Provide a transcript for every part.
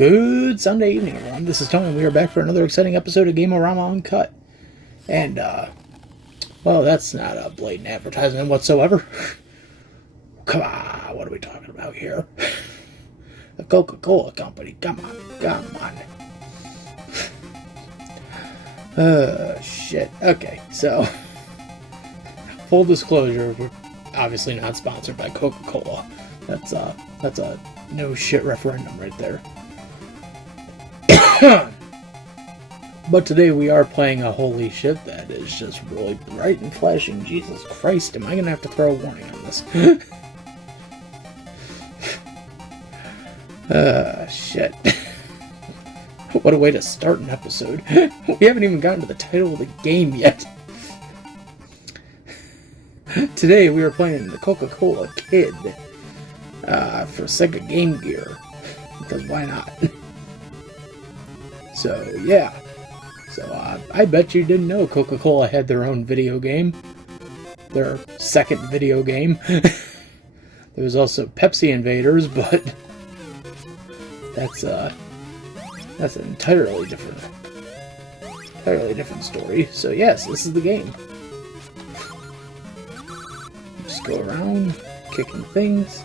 Good Sunday evening, everyone. This is Tony, and we are back for another exciting episode of Game-O-Rama Uncut. And, well, that's not a blatant advertisement whatsoever. Come on, what are we talking about here? The Coca-Cola company, come on. Shit. Okay, so, full disclosure, we're obviously not sponsored by Coca-Cola. That's a no shit referendum right there. But today we are playing a holy shit that is just really bright and flashing. Jesus Christ, am I gonna have to throw a warning on this? Shit. What a way to start an episode. We haven't even gotten to the title of the game yet. Today we are playing the Coca-Cola Kid for Sega Game Gear. Because why not? So, yeah. So, I bet you didn't know Coca-Cola had their own video game. Their second video game. There was also Pepsi Invaders, but that's an entirely different story. So, yes, this is the game. Just go around, kicking things,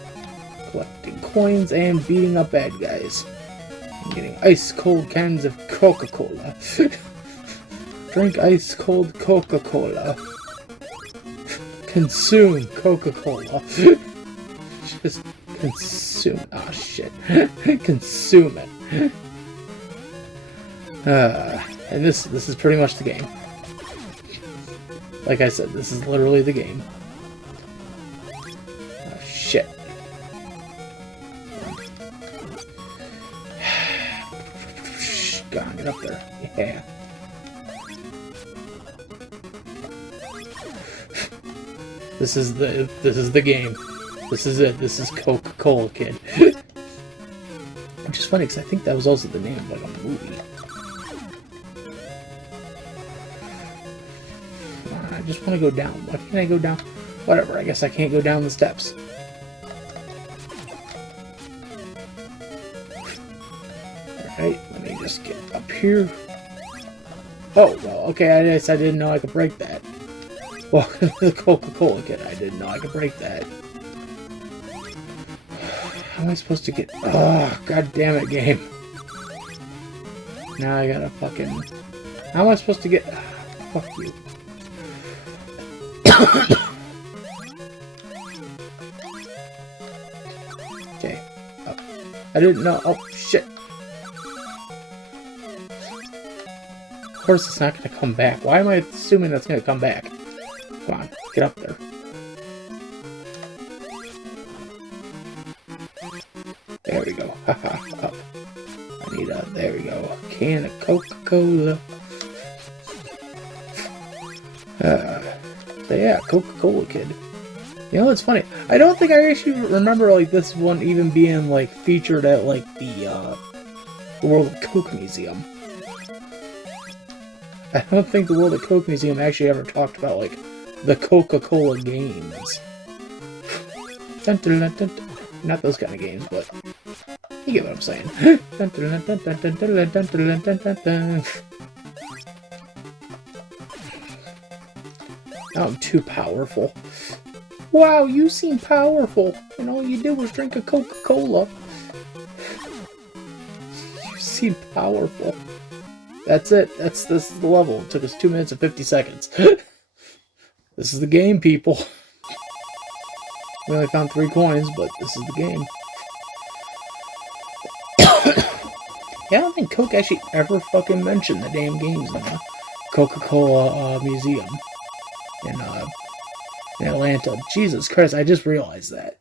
collecting coins, and beating up bad guys. Getting ice-cold cans of Coca-Cola. Drink ice-cold Coca-Cola. Consume Coca-Cola. Just consume. Oh shit. Consume it. And this is pretty much the game. Like I said, this is literally the game. Oh shit. Go on, get up there. Yeah. This is the game. This is it. This is Coca-Cola Kid. Which is funny because I think that was also the name of like a movie. I just want to go down. Why can't I go down? Whatever. I guess I can't go down the steps. Alright, let me just get up here. Oh, well, okay, I guess I didn't know I could break that. Welcome to the Coca-Cola Kid. I didn't know I could break that. How am I supposed to get... Oh, god damn it, game. Now I gotta fucking... How am I supposed to get... Fuck you. Okay. Up. I didn't know... Oh, shit. Of course it's not going to come back. Why am I assuming that's going to come back? Come on, get up there. There we go. Haha, up. I need a... There we go. A can of Coca-Cola. So yeah, Coca-Cola Kid. You know, it's funny. I don't think I actually remember, like, this one even being, like, featured at, like, the World of Coke Museum. I don't think the World of Coke Museum actually ever talked about, like, the Coca-Cola games. Dun, dun, dun, dun, dun. Not those kind of games, but you get what I'm saying. Dun, dun, dun, dun, dun, dun, dun, dun, dun, dun, dun. I'm too powerful. Wow, you seem powerful. And all you did was drink a Coca-Cola. You seem powerful. That's it. This is the level. It took us 2 minutes and 50 seconds. This is the game, people. We only found 3 coins, but this is the game. Yeah, I don't think Coke actually ever fucking mentioned the damn games in the Coca-Cola Museum in Atlanta. Jesus Christ, I just realized that.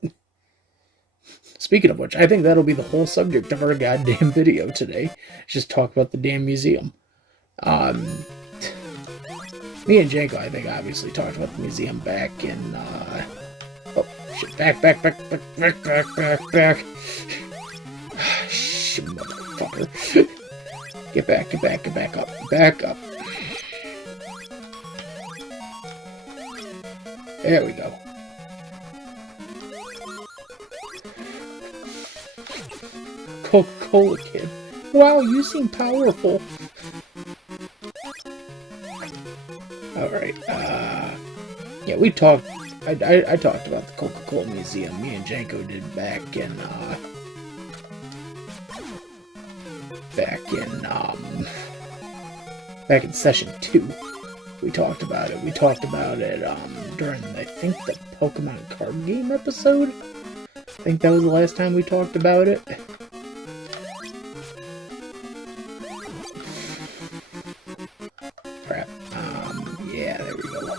Speaking of which, I think that'll be the whole subject of our goddamn video today. Just talk about the damn museum. Me and Janko, I think, obviously talked about the museum back in, oh, shit, back. Shit, motherfucker. Get back up. Back up. There we go. Coca-Cola Kid. Wow, you seem powerful. Alright, yeah, we talked, I talked about the Coca-Cola Museum. Me and Janko did back in session 2. We talked about it. We talked about it, during, I think, the Pokemon card game episode? I think that was the last time we talked about it. Crap. Yeah, there we go.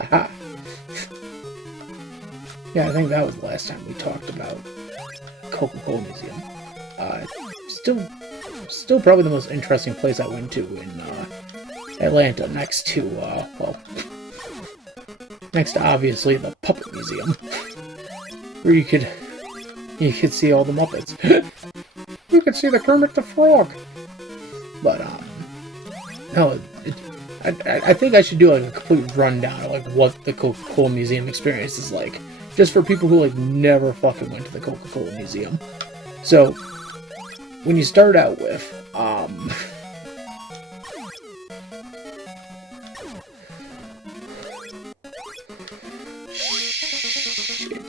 Aha! Yeah, I think that was the last time we talked about Coca-Cola Museum. Still probably the most interesting place I went to in, Atlanta, next to, well, next to, obviously, the Puppet Museum, where you could see all the Muppets. You could see the Kermit the Frog! But, no, I think I should do, like, a complete rundown of, like, what the Coca-Cola Museum experience is like, just for people who, like, never fucking went to the Coca-Cola Museum. So, when you start out with,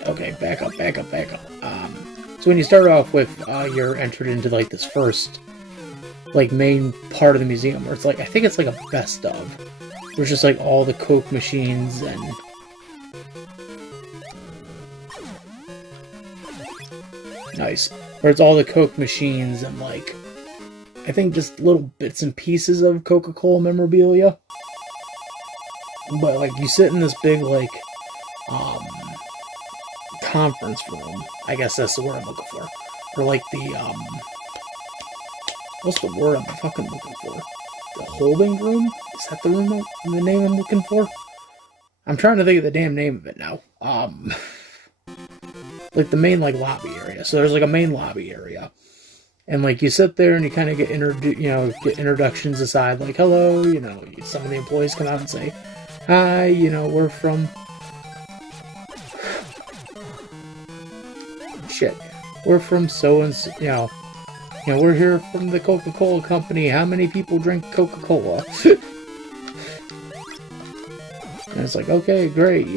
okay, back up. So when you start off with, you're entered into, like, this first, like, main part of the museum, where it's, like, I think it's, like, a best of. Where it's just, like, all the Coke machines and... Nice. Where it's all the Coke machines and, like, I think just little bits and pieces of Coca-Cola memorabilia. But, like, you sit in this big, like, conference room. I guess that's the word I'm looking for. Or, like, the, what's the word I'm fucking looking for? The holding room? Is that the room, the name I'm looking for? I'm trying to think of the damn name of it now. Like, the main, like, lobby area. So there's, like, a main lobby area. And, like, you sit there and you kind of get get introductions aside, like, hello, some of the employees come out and say, hi, we're from... Shit. We're from so-and-so, we're here from the Coca-Cola Company. How many people drink Coca-Cola? And it's like, okay, great,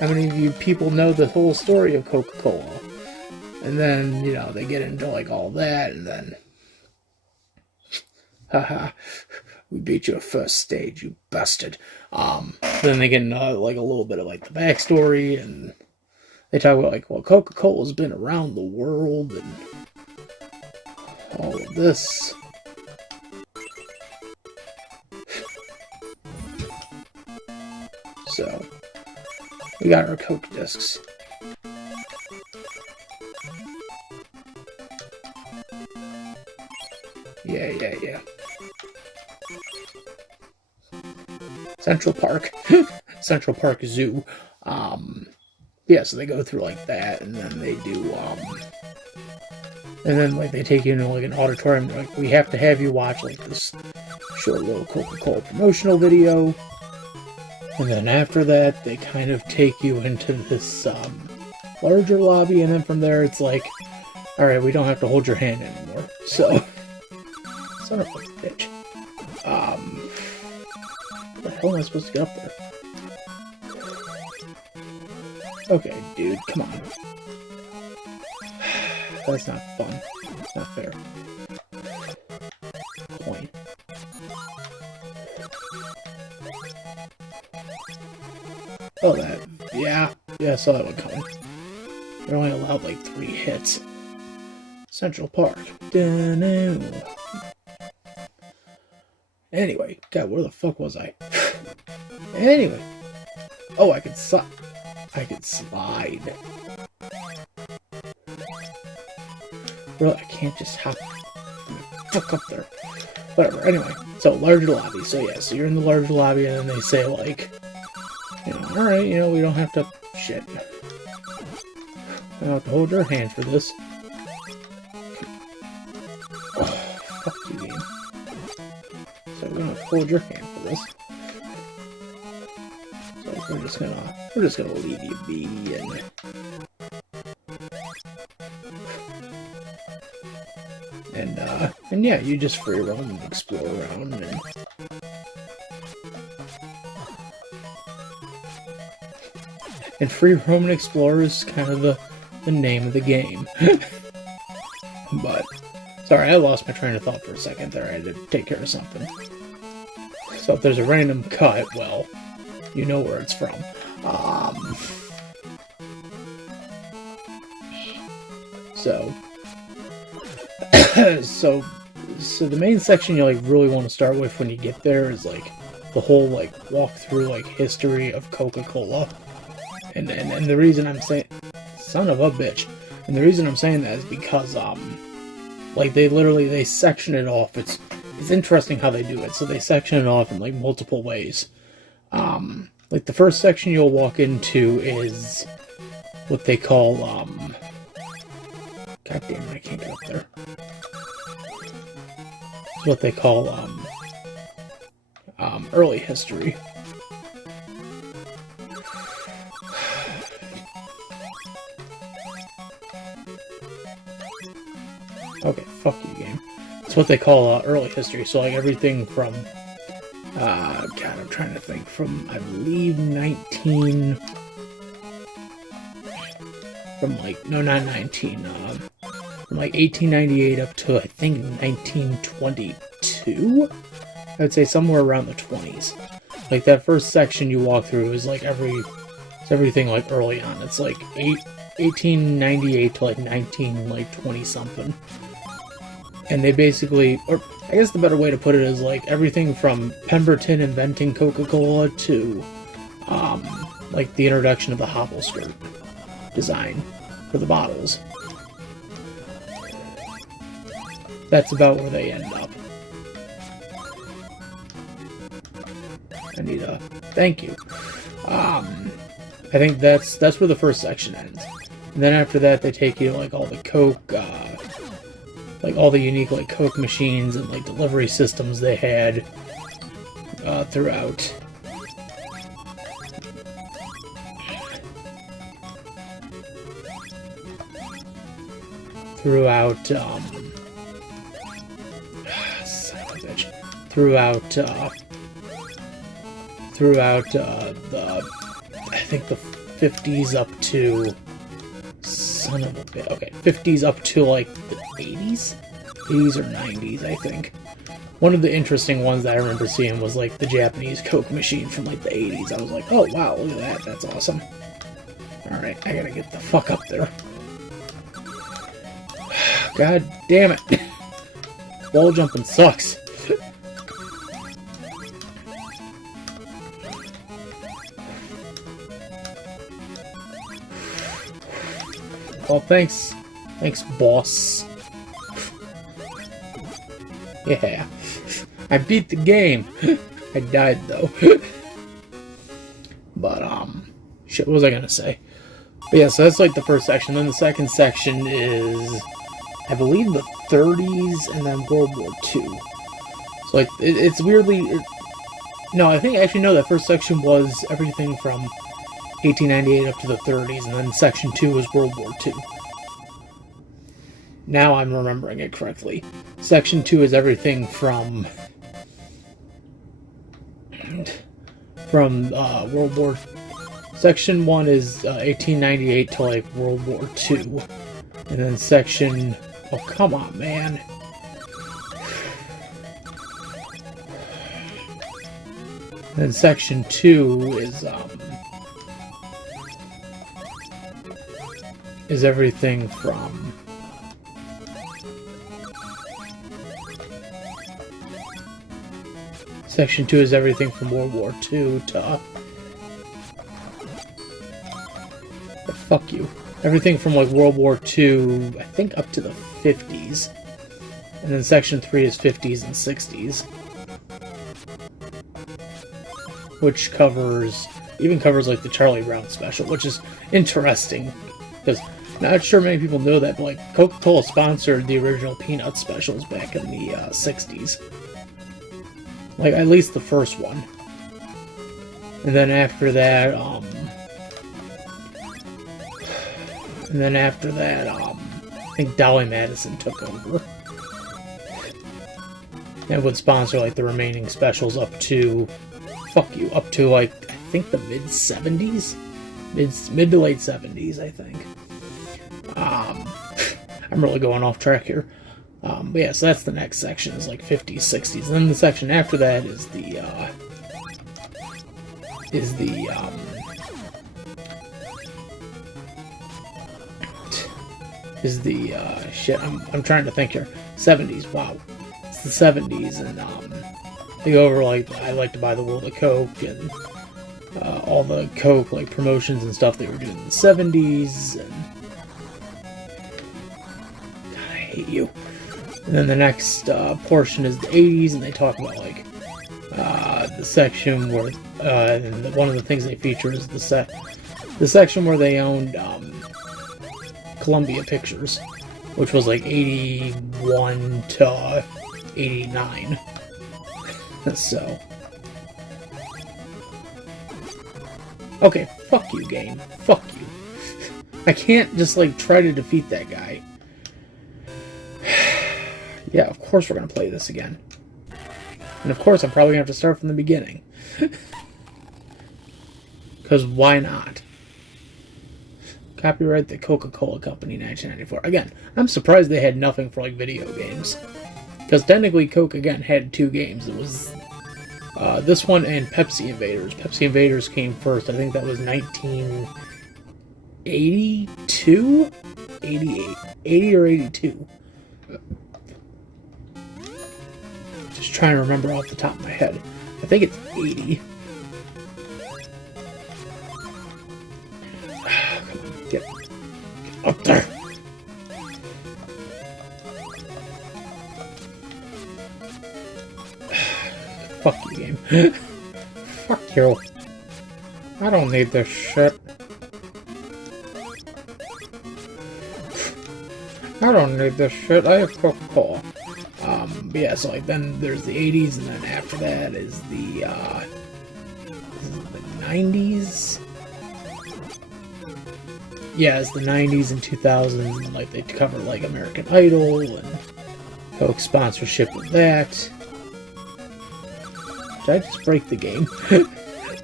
How many of you people know the whole story of Coca-Cola? And then, they get into, like, all that, and then... Haha, we beat you at first stage, you bastard. Then they get into, like, a little bit of, like, the backstory, and they talk about, like, well, Coca-Cola's been around the world, and all of this. So, we got our Coke discs. Yeah. Central Park. Central Park Zoo. Yeah, so they go through, like, that, and then they do, and then, like, they take you into, like, an auditorium, like, we have to have you watch, like, this short little Coca-Cola promotional video. And then after that, they kind of take you into this, larger lobby, and then from there, it's like, alright, we don't have to hold your hand anymore. So, son of a bitch. How the hell am I supposed to get up there? Okay, dude, come on. That's not fun. It's not fair. Coin. Oh, that. Yeah, I saw that one coming. They're only allowed, like, 3 hits. Central Park. Da-no. Anyway, God, where the fuck was I? Anyway. Oh, I could slide. Really, I can't just hop fuck up there. Whatever, anyway. So, larger lobby. So, yeah, so you're in the larger lobby, and then they say, like, alright, we don't have to... Shit. I don't have to hold your hand for this. Oh, fuck you, game. So we don't have to hold your hand for this. So we're just gonna leave you be and yeah, you just free roam and explore around and free roam and explore is kind of the name of the game. But sorry, I lost my train of thought for a second there. I had to take care of something. So if there's a random cut, well, you know where it's from. So the main section you like really want to start with when you get there is like the whole like walk through like history of Coca-Cola, and the reason I'm saying, son of a bitch, and the reason I'm saying that is because like they section it off. It's interesting how they do it. So they section it off in like multiple ways. Like the first section you'll walk into is what they call God damn it, I can't get up there. It's what they call early history. Okay, fuck you, game. It's what they call early history. So like everything from God, I'm trying to think, from I believe from like, no, not 19, from like 1898 up to I think 1922. I would say somewhere around the 20s. Like that first section you walk through is like it's everything like early on. It's like 1898 to like 20 something. And they basically, or I guess the better way to put it is like everything from Pemberton inventing Coca-Cola to like the introduction of the hobble skirt design for the bottles. That's about where they end up. I need a thank you. I think that's where the first section ends. And then after that they take you to like all the Coke, like all the unique like Coke machines and like delivery systems they had throughout. Son of a bitch. Throughout the, I think the 50s up to, son of a bitch, okay, 50s up to like the 80s? 80s or 90s, I think. One of the interesting ones that I remember seeing was like the Japanese Coke machine from like the 80s. I was like, oh wow, look at that, that's awesome. Alright, I gotta get the fuck up there. God damn it. Wall jumping sucks. Well, thanks. Thanks, boss. Yeah. I beat the game. I died, though. But, shit, what was I gonna say? But yeah, so that's like the first section. Then the second section is, I believe, the 30s and then World War II. So, like, it's weirdly... no, I think, actually, no, that first section was everything from 1898 up to the 30s, and then section 2 was World War II. Now I'm remembering it correctly. Section 2 is everything from World War... Section 1 is 1898 to, like, World War II. And then section... oh, come on, man. And then section 2 is everything from... Section 2 is everything from World War II to... fuck you. Everything from, like, World War II, I think, up to the 50s. And then Section 3 is 50s and 60s. Which even covers, like, the Charlie Brown special, which is interesting. Because, not sure many people know that, but, like, Coca-Cola sponsored the original Peanut specials back in the 60s. Like, at least the first one. And then after that, I think Dolly Madison took over. And would sponsor, like, the remaining specials up to, up to, like, I think the mid-70s? Mid to late 70s, I think. I'm really going off track here. But yeah, so that's the next section, is like 50s, 60s. And then the section after that is shit, I'm trying to think here. 70s, wow. It's the 70s, and they go over, like, I like to buy the world of Coke, and all the Coke, like, promotions and stuff they were doing in the 70s, and God, I hate you. And then the next portion is the 80s, and they talk about, like, the section where, and one of the things they feature is the section where they owned Columbia Pictures, which was like 81 to 89. So, okay, fuck you, game. Fuck you. I can't just, like, try to defeat that guy. Yeah, of course we're gonna play this again. And of course I'm probably gonna have to start from the beginning. Because why not? Copyright the Coca-Cola Company, 1994. Again, I'm surprised they had nothing for, like, video games. Because technically Coke, again, had 2 games. It was this one and Pepsi Invaders. Pepsi Invaders came first. I think that was 1982? 88. 80 or 82. Just trying to remember off the top of my head. I think it's 80. Come on, get up there. Fuck you, game. Fuck you. I don't need this shit. I don't need this shit. I have Coca-Cola. But yeah, so, like, then there's the 80s, and then after that is the 90s? Yeah, it's the 90s and 2000s, and, like, they cover, like, American Idol, and Coke sponsorship with that. Did I just break the game?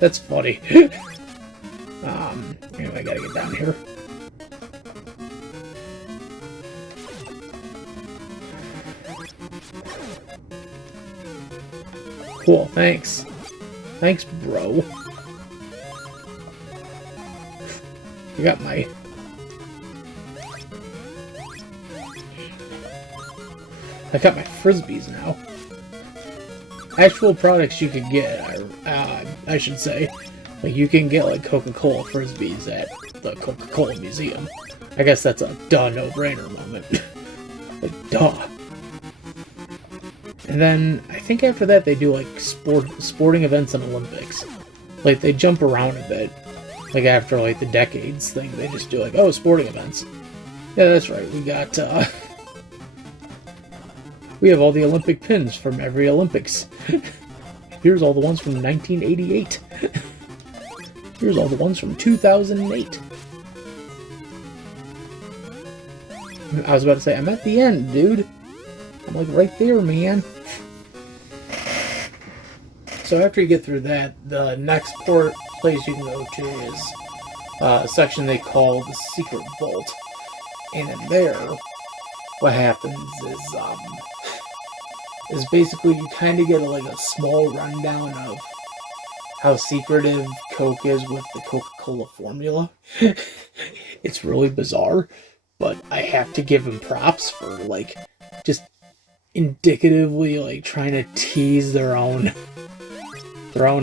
That's funny. Anyway, I gotta get down here. Cool, thanks. Thanks, bro. You got my... I got my Frisbees now. Actual products you could get, I should say. Like, you can get, like, Coca-Cola Frisbees at the Coca-Cola Museum. I guess that's a duh, no-brainer moment. Like, duh. And then, I think after that they do, like, sporting events and Olympics. Like, they jump around a bit. Like, after, like, the decades thing, they just do, like, oh, sporting events. Yeah, that's right, we got, we have all the Olympic pins from every Olympics. Here's all the ones from 1988. Here's all the ones from 2008. I was about to say, I'm at the end, dude. I'm, like, right there, man. So after you get through that, the next place you can go to is a section they call the Secret Vault. And in there, what happens is basically you kind of get like a small rundown of how secretive Coke is with the Coca-Cola formula. It's really bizarre, but I have to give them props for, like, just indicatively, like, trying to tease their own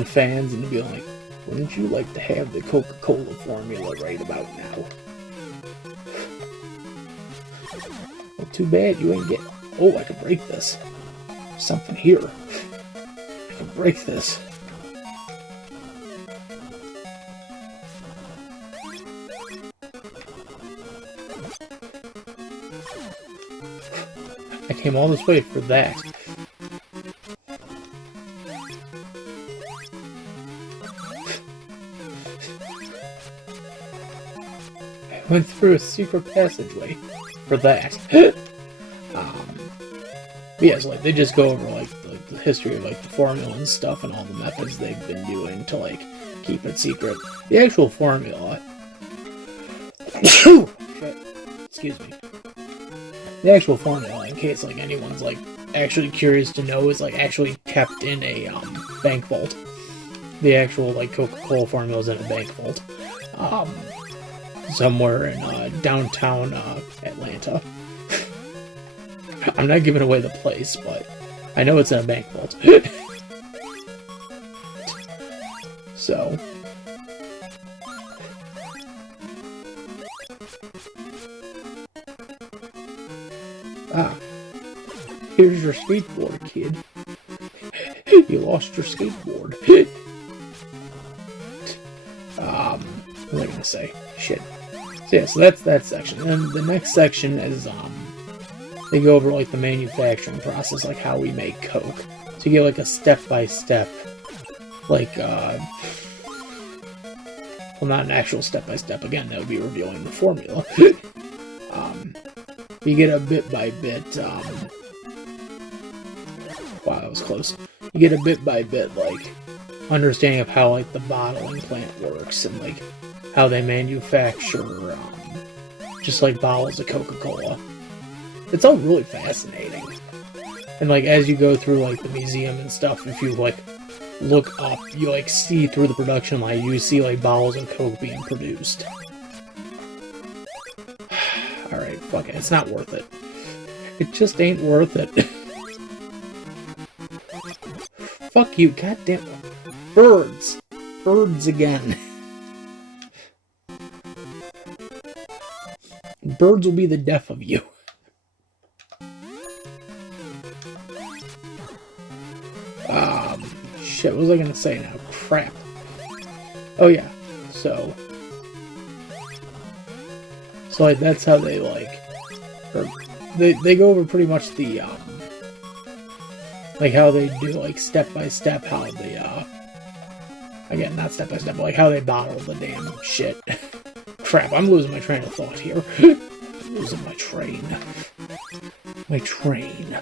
fans and be like, wouldn't you like to have the Coca-Cola formula right about now? Well, too bad you ain't get... Oh, I could break this. There's something here. I can break this. I came all this way for that. went through a secret passageway for that. Yeah, so like they just go over like the history of like the formula and stuff and all the methods they've been doing to like keep it secret. The actual formula. Excuse me. The actual formula, in case like anyone's like actually curious to know, is like actually kept in a bank vault. The actual like Coca-Cola formula is in a bank vault, somewhere in downtown Atlanta. I'm not giving away the place, but I know it's in a bank vault. So. Here's your skateboard, kid. You lost your skateboard. What was I gonna say? Shit. So yeah, so that's that section. And the next section is, they go over, like, the manufacturing process, like, how we make Coke. So you get, like, a step-by-step, like, well, not an actual step-by-step, again, that would be revealing the formula. You get a bit-by-bit, wow, that was close. You get a bit-by-bit, like, understanding of how, like, the bottling plant works, and, like, how they manufacture, just, like, bottles of Coca-Cola. It's all really fascinating. And, like, as you go through, like, the museum and stuff, if you, like, look up, you, like, see through the production line, you see, like, bottles of Coke being produced. Alright, fuck it. It's not worth it. It just ain't worth it. Fuck you, goddamn. Birds. Birds again. Birds will be the death of you. Shit, what was I gonna say now? Crap. Oh yeah, so like that's how they like, or they go over pretty much the like how they do like step by step how they again not step by step but like how they bottle the damn shit. Crap, I'm losing my train of thought here. I'm losing my train. My train.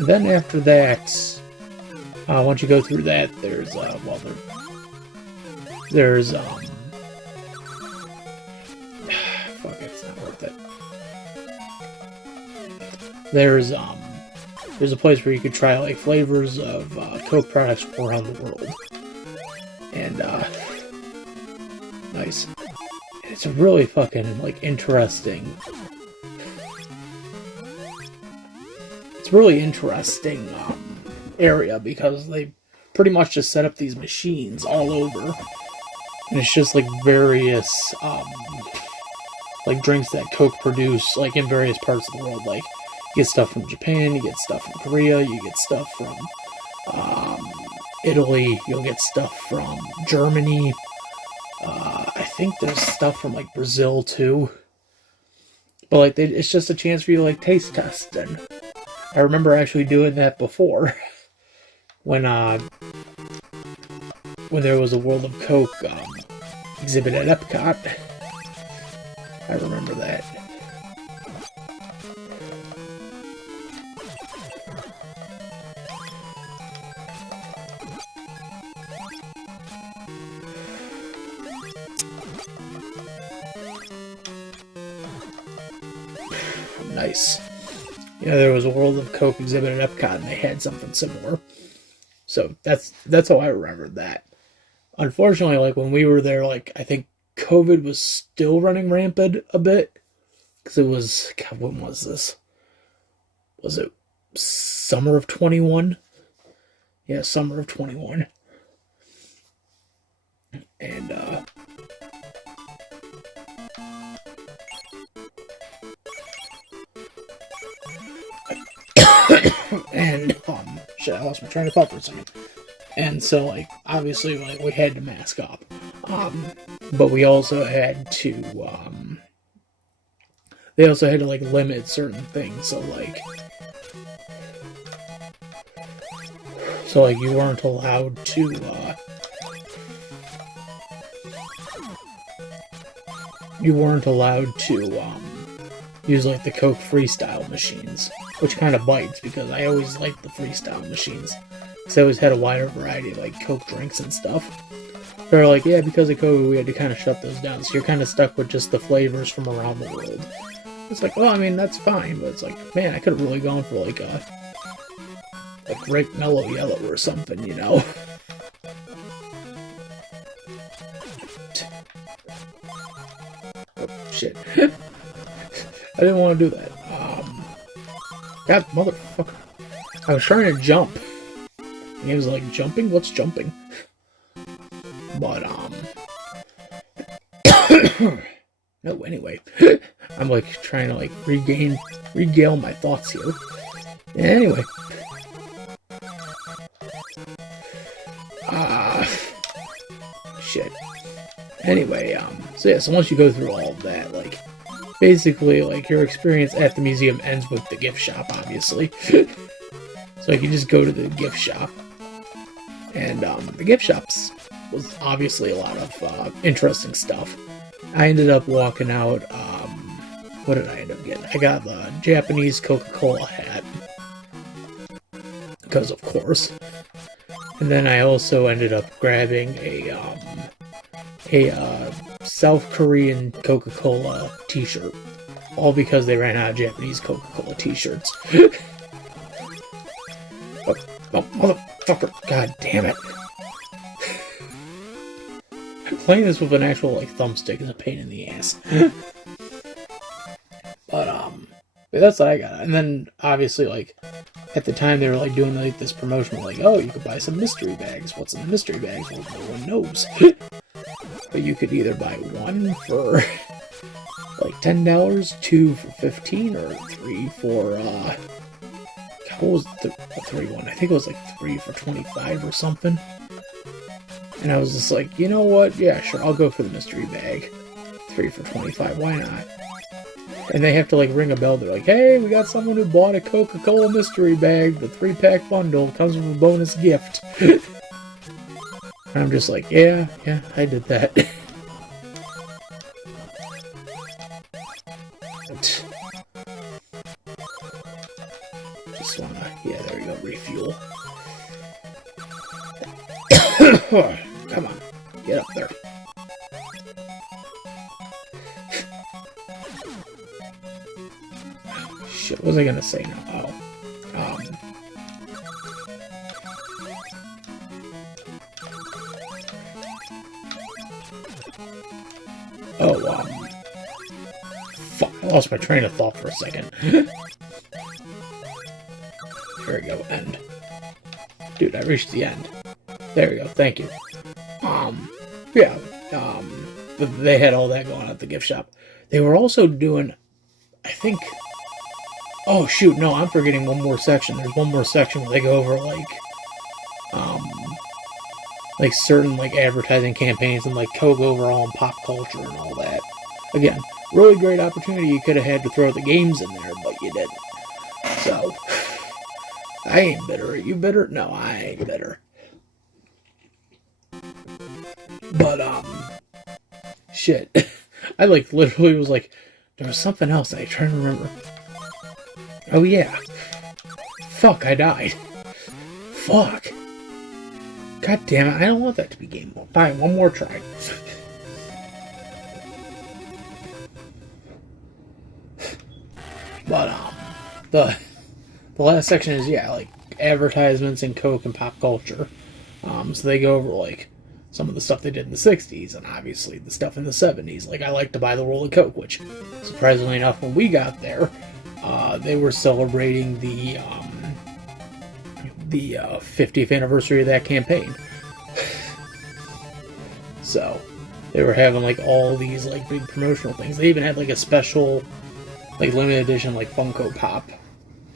Then after that, once you go through that, there's, well, there's, fuck it, it's not worth it. There's a place where you could try, like, flavors of, Coke products from around the world. And, nice. It's a really fucking, like, interesting... really interesting area because they pretty much just set up these machines all over, and it's just like various like drinks that Coke produce like in various parts of the world. Like you get stuff from Japan, you get stuff from Korea, you get stuff from Italy, you'll get stuff from Germany. I think there's stuff from like Brazil too, but like it's just a chance for you to like taste test. And I remember actually doing that before, when there was a World of Coke exhibit at Epcot. I remember that. Nice. Yeah, there was a World of Coke exhibit at Epcot, and they had something similar. So that's how I remembered that. Unfortunately, like when we were there, like I think COVID was still running rampant a bit, because it was, God, when was this? Was it summer of 21? Yeah, summer of 21. And and shit, I lost my train of thought for a second. And so, like, obviously, like, we had to mask up, but we also had to, they also had to like limit certain things. So like you weren't allowed to you weren't allowed to use like the Coke freestyle machines, which kind of bites because I always liked the freestyle machines. Because I always had a wider variety of like Coke drinks and stuff. They're like, yeah, because of COVID, we had to kind of shut those down. So you're kind of stuck with just the flavors from around the world. It's like, well, I mean, that's fine, but it's like, man, I could have really gone for like a grape mellow yellow or something, you know? Oh, shit. I didn't want to do that. God, motherfucker. I was trying to jump. And he was like, jumping? What's jumping? But, no, anyway. I'm, like, trying to, like, regale my thoughts here. Anyway. Shit. Anyway, so yeah, so once you go through all of that, like, basically, like, your experience at the museum ends with the gift shop, obviously. So, like, you just go to the gift shop. And, the gift shops was obviously a lot of, interesting stuff. I ended up walking out, what did I end up getting? I got the Japanese Coca-Cola hat. Because, of course. And then I also ended up grabbing a South Korean Coca-Cola t-shirt. All because they ran out of Japanese Coca-Cola t-shirts. Oh, motherfucker. God damn it. Playing this with an actual, like, thumbstick is a pain in the ass. But that's what I got. And then, obviously, like, at the time they were, like, doing, like, this promotion, like, oh, you could buy some mystery bags. What's in the mystery bags? Well, no one knows. But you could either buy one for, like, $10, two for $15, or three for, what was the three one? I think it was, like, three for $25 or something. And I was just like, you know what? Yeah, sure, I'll go for the mystery bag. 3 for $25, why not? And they have to, like, ring a bell. They're like, hey, we got someone who bought a Coca-Cola mystery bag. The 3-pack bundle comes with a bonus gift. And I'm just like, yeah, I did that. Just wanna, yeah, there you go, refuel. Come on, get up there. Shit, what was I gonna say now? Fuck, I lost my train of thought for a second. There we go, end. Dude, I reached the end. There we go, thank you. Yeah, they had all that going on at the gift shop. They were also doing, I think, oh shoot, no, I'm forgetting one more section. There's one more section where they go over, like certain, like, advertising campaigns and, like, Coke overall and pop culture and all that. Again, really great opportunity you could have had to throw the games in there, but you didn't. So, I ain't bitter. Are you bitter? No, I ain't bitter. But, shit. I, like, literally was like, there was something else I trying to remember. Oh, yeah. Fuck, I died. Fuck. God damn it, I don't want that to be game mode. Fine, one more try. But, the last section is, yeah, like, advertisements and Coke and pop culture. So they go over, like, some of the stuff they did in the 60s, and obviously the stuff in the 70s. Like, I like to buy the roll of Coke, which, surprisingly enough, when we got there, they were celebrating the 50th anniversary of that campaign. So, they were having, like, all these, like, big promotional things. They even had, like, a special, like, limited edition, like, Funko Pop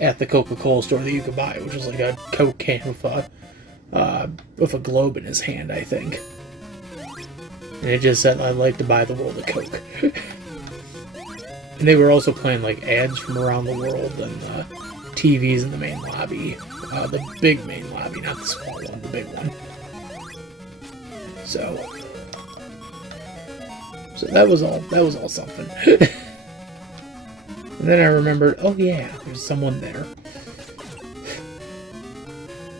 at the Coca-Cola store that you could buy, which was, like, a Coke can with a globe in his hand, I think. And it just said, I'd like to buy the world of Coke. And they were also playing, like, ads from around the world and TVs in the main lobby. The big main lobby, not the small one, the big one. So, So that was all something. And then I remembered, oh yeah, there's someone there.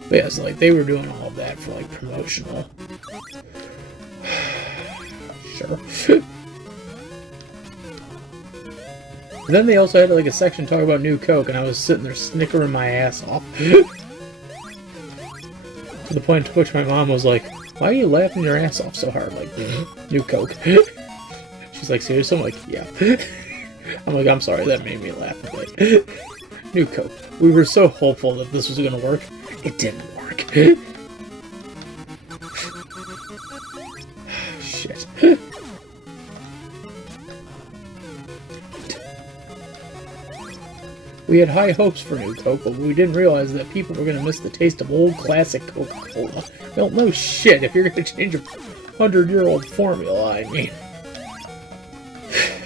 But yeah, so like they were doing all of that for like promotional. Sure. And then they also had like a section talk about New Coke, and I was sitting there snickering my ass off. To the point to which my mom was like, "Why are you laughing your ass off so hard?" Like, New Coke. She's like, "Seriously?" I'm like, "Yeah." I'm like, "I'm sorry, that made me laugh a bit." New Coke. We were so hopeful that this was gonna work. It didn't work. Shit. We had high hopes for New Coke, but we didn't realize that people were going to miss the taste of old classic Coca-Cola. Well, no shit, if you're going to change a 100-year-old formula, I mean.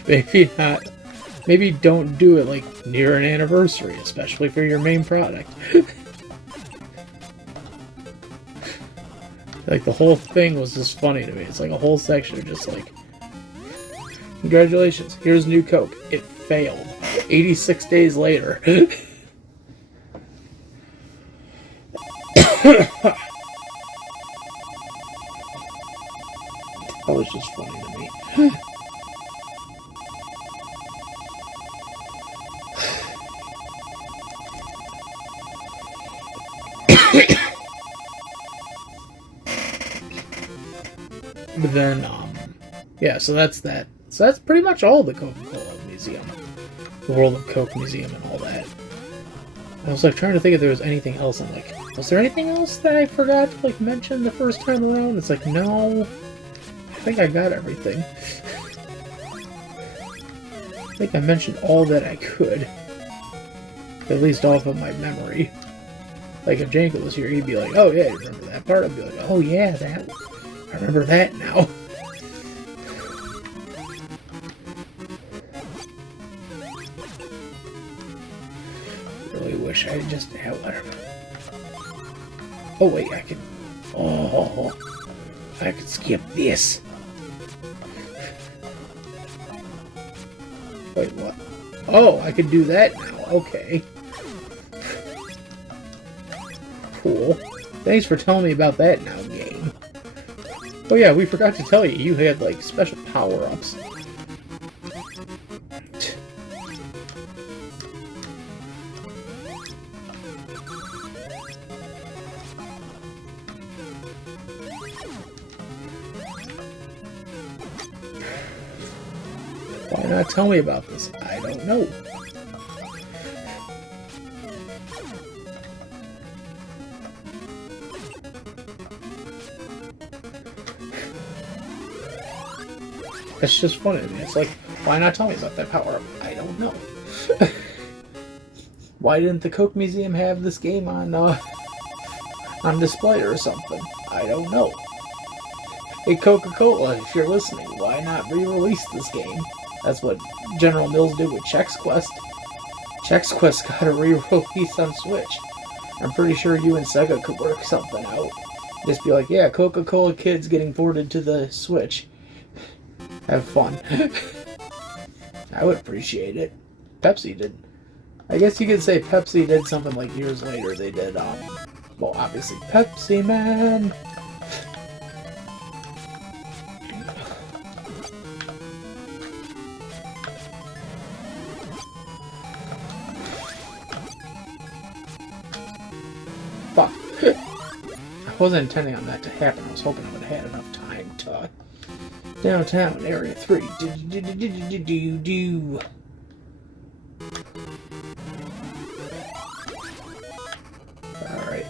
Maybe not. Maybe don't do it, like, near an anniversary, especially for your main product. Like, the whole thing was just funny to me. It's like a whole section of just like, congratulations, here's New Coke. It failed. 86 days later. That was just funny to me. But then, yeah, so that's that. So that's pretty much all the Coca-Cola Museum. The World of Coke Museum and all that. I was like trying to think if there was anything else. I'm like, was there anything else that I forgot to like mention the first time around? It's like, no. I think I got everything. I think I mentioned all that I could. At least off of my memory. Like if Janko was here, he'd be like, oh yeah, you remember that part? I'd be like, oh yeah, that. I remember that now. Really wish I just had whatever. Oh wait, I could. Oh, I could skip this. Wait, what? Oh, I could do that now. Okay. Cool. Thanks for telling me about that now, game. Oh yeah, we forgot to tell you. You had like special power-ups. Why not tell me about this? I don't know. It's just funny to me. It's like, why not tell me about that power-up? I don't know. Why didn't the Coke Museum have this game on display or something? I don't know. Hey, Coca-Cola, if you're listening, why not re-release this game? That's what General Mills did with Chex Quest. Chex Quest got a re-release on Switch. I'm pretty sure you and Sega could work something out. Just be like, yeah, Coca-Cola Kids getting ported to the Switch. Have fun. I would appreciate it. Pepsi did. I guess you could say Pepsi did something like years later. They did, well, obviously Pepsi Man. Fuck. I wasn't intending on that to happen. I was hoping I would have had enough time to... Downtown, Area 3. Do. Alright.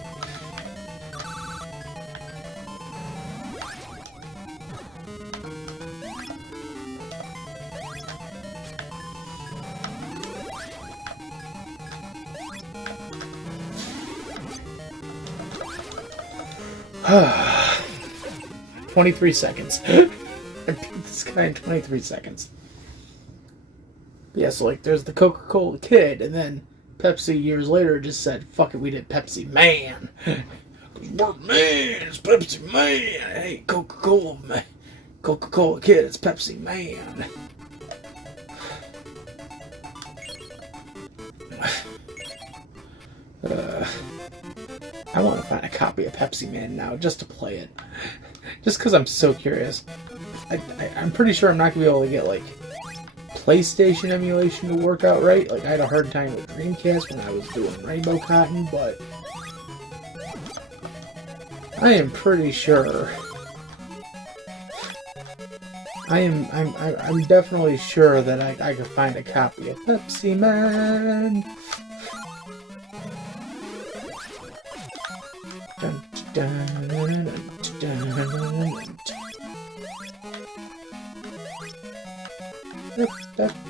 Ah. 23 seconds. I beat this guy in 23 seconds. Yeah, so like there's the Coca-Cola Kid, and then Pepsi years later just said, fuck it, we did Pepsi Man. We're man, it's Pepsi Man. Hey, Coca-Cola Man. Coca-Cola kid, it's Pepsi man. I want to find a copy of Pepsi Man now just to play it. Just because I'm so curious. I'm pretty sure I'm not going to be able to get, like, PlayStation emulation to work out right. Like, I had a hard time with Dreamcast when I was doing Rainbow Cotton, but I am pretty sure. I'm definitely sure that I could find a copy of Pepsi Man. Dun, dun, dun, dun, dun, dun.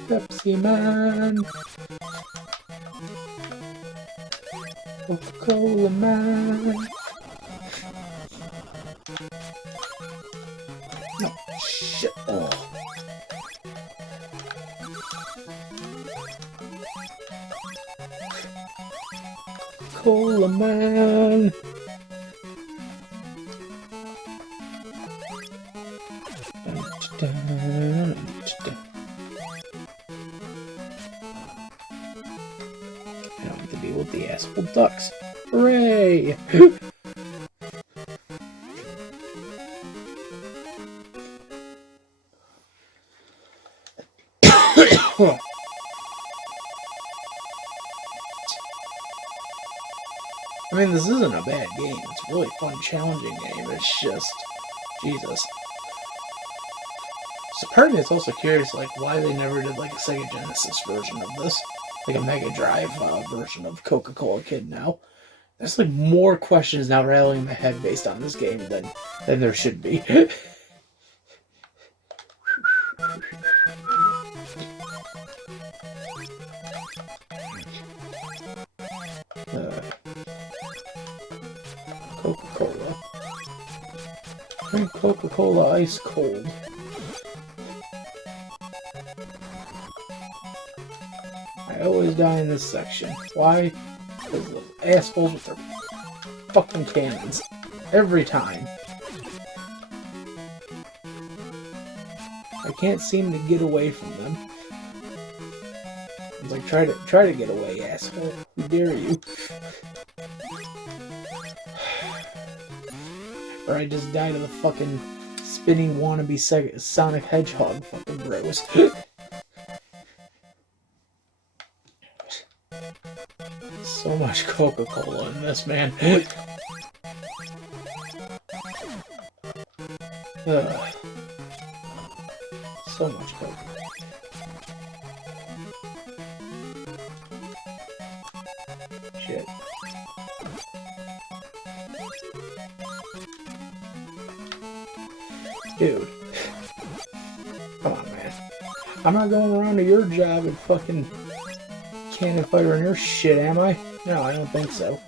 Pepsi Man. Coca-Cola Man. No, shit. Oh. Cola Man. I don't have to deal with the asshole ducks. Hooray! I mean, this isn't a bad game. It's a really fun, challenging game. It's just, Jesus. So part of me is also curious, like, why they never did, like, a Sega Genesis version of this. Like a Mega Drive version of Coca-Cola Kid now. There's, like, more questions now rattling in my head based on this game than there should be. Coca-Cola. Drink Coca-Cola ice cold. I always die in this section. Why? Because those assholes with their fucking cannons. Every time. I can't seem to get away from them. It's like, try to get away, asshole. Who dare you? Or I just die to the fucking spinning wannabe Sonic Hedgehog fucking bros. So much Coca-Cola in this, man. So much Coke. Shit. Dude. Come on, man. I'm not going around to your job and fucking cannon fire in your shit, am I? No, I don't think so.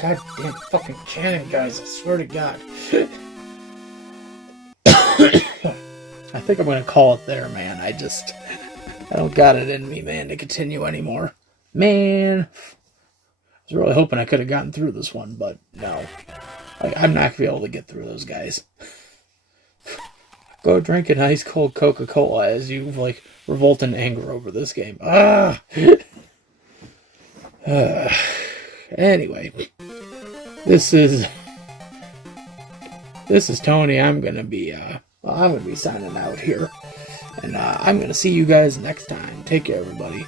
Goddamn fucking cannon, guys, I swear to God. I think I'm gonna call it there, man. I don't got it in me, man, to continue anymore. Man. I was really hoping I could have gotten through this one, but no. I'm not going to be able to get through those guys. Go drink an ice cold Coca-Cola as you, like, revolt in anger over this game. Ah! Anyway. This is Tony. I'm going to be signing out here. And I'm going to see you guys next time. Take care, everybody.